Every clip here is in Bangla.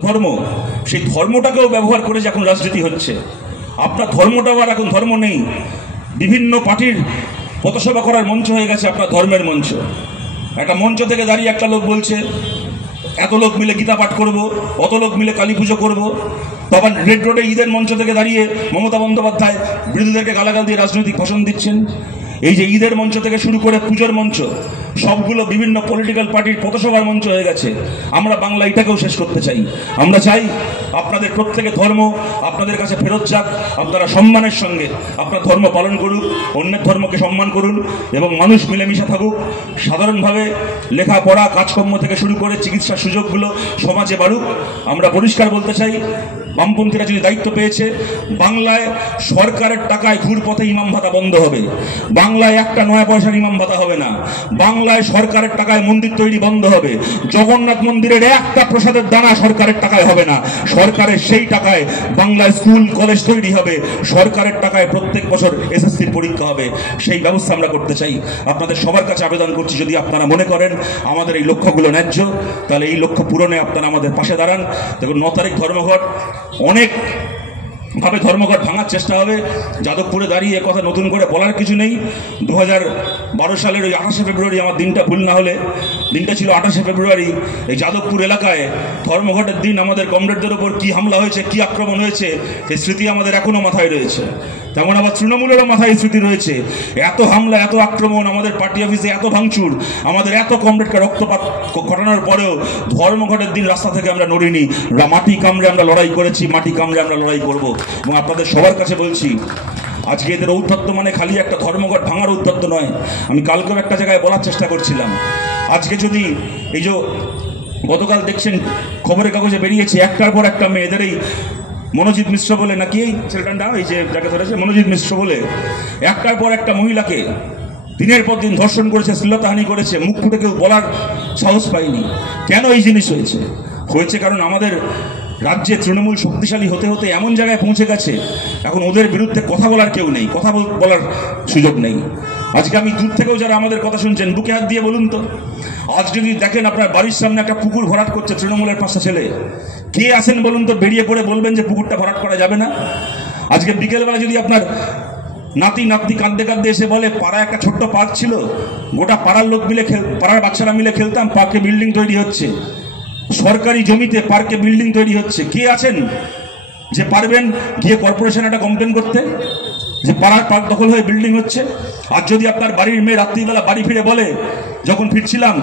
ধর্ম, সেই ধর্মটাকেও ব্যবহার করে যে এখন রাজনীতি হচ্ছে। আপনার ধর্মটাও আর এখন ধর্ম নেই, বিভিন্ন পার্টির পথসভা করার মঞ্চ হয়ে গেছে আপনার ধর্মের মঞ্চ। একটা মঞ্চ থেকে দাঁড়িয়ে একটা লোক বলছে এত লোক মিলে গীতা পাঠ করব, অত লোক মিলে কালী পুজো করবো। তখন রেড রোডে ঈদের মঞ্চ থেকে দাঁড়িয়ে মমতা বন্দ্যোপাধ্যায় বিরোধীদেরকে গালাগাল দিয়ে রাজনৈতিক ভাষণ দিচ্ছেন। এই যে ঈদের মঞ্চ থেকে শুরু করে পুজোর মঞ্চ, সবগুলো বিভিন্ন পলিটিক্যাল পার্টির পথসভার মঞ্চ হয়ে গেছে। আমরা বাংলা এটাকেও শেষ করতে চাই। আমরা চাই আপনাদের প্রত্যেকের ধর্ম আপনাদের কাছে ফেরত যাক, আপনারা সম্মানের সঙ্গে আপনার ধর্ম পালন করুন, অন্যের ধর্মকে সম্মান করুন এবং মানুষ মিলেমিশে থাকুক। সাধারণভাবে লেখাপড়া কাজকর্ম থেকে শুরু করে চিকিৎসার সুযোগগুলো সমাজে বাড়ুক। আমরা পরিষ্কার বলতে চাই, বামপন্থীরা যদি দায়িত্ব পেয়েছে, বাংলায় সরকারের টাকায় ঘুরপথে ইমাম ভাতা বন্ধ হবে, বাংলায় একটা 9 পয়সার ইমাম ভাতা হবে না, বাংলায় সরকারের টাকায় মন্দির তৈরি বন্ধ হবে, জগন্নাথ মন্দিরের একটা প্রসাদের দানা সরকারের টাকায় হবে না, সরকারের সেই টাকায় বাংলায় স্কুল কলেজ তৈরি হবে, সরকারের টাকায় প্রত্যেক বছর এসএসসির পরীক্ষা হবে। সেই ব্যবস্থা আমরা করতে চাই। আপনাদের সবার কাছে আবেদন করছি, যদি আপনারা মনে করেন আমাদের এই লক্ষ্যগুলো ন্যায্য, তাহলে এই লক্ষ্য পূরণে আপনারা আমাদের পাশে দাঁড়ান। দেখুন 9 তারিখ ধর্মঘট, অনেক ভাবে ধর্মঘট ভাঙার চেষ্টা হবে। যাদবপুরে দাঁড়িয়ে কথা নতুন করে বলার কিছু নেই। 2012 সালের ওই 28শে ফেব্রুয়ারি, আমার দিনটা ভুল না হলে দিনটা ছিল 28শে ফেব্রুয়ারি, এই যাদবপুর এলাকায় ধর্মঘটের দিন আমাদের কমরেডদের ওপর কী হামলা হয়েছে, কী আক্রমণ হয়েছে, সেই স্মৃতি আমাদের এখনও মাথায় রয়েছে। তেমন আবার তৃণমূলেরও মাথায় স্মৃতি রয়েছে। এত হামলা, এত আক্রমণ, আমাদের পার্টি অফিসে এত ভাঙচুর, আমাদের এত কমরেডকে রক্তপাত ঘটানোর পরেও ধর্মঘটের দিন রাস্তা থেকে আমরা নড়িনি। মাটি কামড়ে আমরা লড়াই করেছি, মাটি কামড়ে আমরা লড়াই করব। এবং আপনাদের সবার কাছে বলছি, আজকে এদের ঔদ্ধত্য মানে খালি একটা ধর্মঘট ভাঙার ঔদ্ধত্য নয়। আমি কালকেও একটা জায়গায় বলার চেষ্টা করছিলাম, আজকে যদি এই যে গতকাল দেখছেন খবরের কাগজে বেরিয়েছে, একটার পর একটা মেয়ে, এদের এই মনোজিৎ মিশ্র বলে নাকি এই ছেলেটার নাম, এই যে যাকে ধরেছে মনোজিৎ মিশ্র বলে, একটার পর একটা মহিলাকে দিনের পর দিন ধর্ষণ করেছে, শ্লীলতাহানি করেছে, মুখ ফুটে কেউ বলার সাহস পায়নি। কেন এই জিনিস হয়েছে কারণ আমাদের রাজ্যে তৃণমূল শক্তিশালী হতে হতে এমন জায়গায় পৌঁছে গেছে, এখন ওদের বিরুদ্ধে কথা বলার কেউ নেই, কথা বলার সুযোগ নেই। আজকে আমি দূর থেকেও যারা আমাদের কথা শুনছেন, বুকে হাত দিয়ে বলুন তো, আজ যদি দেখেন আপনার বাড়ির সামনে একটা পুকুর ভরাট করছে তৃণমূলের 5টা ছেলে, কে আসেন বলুন তো বেরিয়ে পড়ে বলবেন যে পুকুরটা ভরাট করা যাবে না? আজকে বিকেলবেলা যদি আপনার নাতি কাঁদতে কাঁদতে এসে বলে পাড়ায় একটা ছোট্ট পার্ক ছিল, গোটা পাড়ার লোক মিলে পাড়ার বাচ্চারা মিলে খেলতাম, পার্কে বিল্ডিং তৈরি হচ্ছে, সরকারি জমিতে পার্কে বিল্ডিং তৈরি হচ্ছে, কে আছেন যে পারবেন গিয়ে কর্পোরেশনে একটা কমপ্লেন করতে যে পাড়ার পার্ক দখল হয়ে বিল্ডিং হচ্ছে? আর যদি আপনার বাড়ির মেয়ে রাত্রিবেলা বাড়ি ফিরে বলে যখন ফিরছিলাম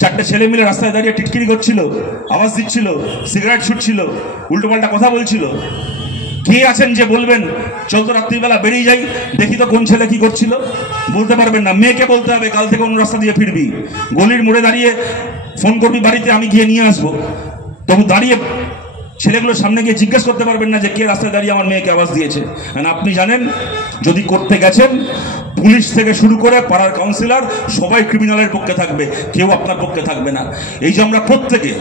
4টে ছেলে মিলে রাস্তায় দাঁড়িয়ে টিটকিরি করছিল, আওয়াজ দিচ্ছিল, সিগারেট ছুটছিল, উল্টোপাল্টা কথা বলছিল, কে আছেন যে বলবেন চল তো রাত্রিবেলা বেরিয়ে যাই, দেখি তো কোন ছেলে কি করছিল? বলতে পারবেন না। মেয়েকে বলতে হবে কাল থেকে অন্য রাস্তা দিয়ে ফিরবি, গলির মোড়ে দাঁড়িয়ে ফোন করবি বাড়িতে, আমি গিয়ে নিয়ে আসবো। তবু দাঁড়িয়ে ছেলেগুলোর সামনে গিয়ে জিজ্ঞেস করতে পারবেন না যে কে রাস্তায় দাঁড়িয়ে আমার মেয়েকে আওয়াজ দিয়েছে। আপনি জানেন, যদি করতে গেছেন পুলিশ থেকে শুরু করে পাড়ার কাউন্সিলর সবাই ক্রিমিনালের পক্ষে থাকবে, কেউ আপনার পক্ষে থাকবে না। এই যে আমরা প্রত্যেকে,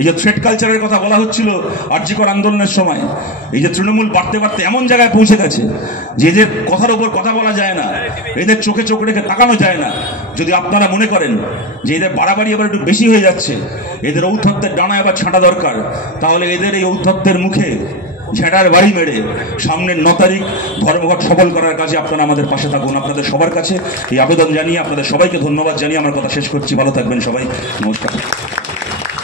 এই যে থ্রেড কালচারের কথা বলা হচ্ছিল আরজিকর আন্দোলনের সময়, এই যে তৃণমূল বাড়তে বাড়তে এমন জায়গায় পৌঁছে গেছে যে এদের কথার উপর কথা বলা যায় না, এদের চোখে চোখ রেখে তাকানো যায় না। যদি আপনারা মনে করেন যে এদের বাড়াবাড়ি এবার একটু বেশি হয়ে যাচ্ছে, এদের ঔদ্ধত্যের ডানা এবার ছাঁটা দরকার, তাহলে এদের এই ঔদ্ধত্যের মুখে ঝেঁটার বাড়ি মেরে সামনের 9 তারিখ ধর্মঘট সফল করার কাজে আপনারা আমাদের পাশে থাকুন। আপনাদের সবার কাছে এই আবেদন জানিয়ে আপনাদের সবাইকে ধন্যবাদ জানিয়ে আমার কথা শেষ করছি। ভালো থাকবেন সবাই, নমস্কার।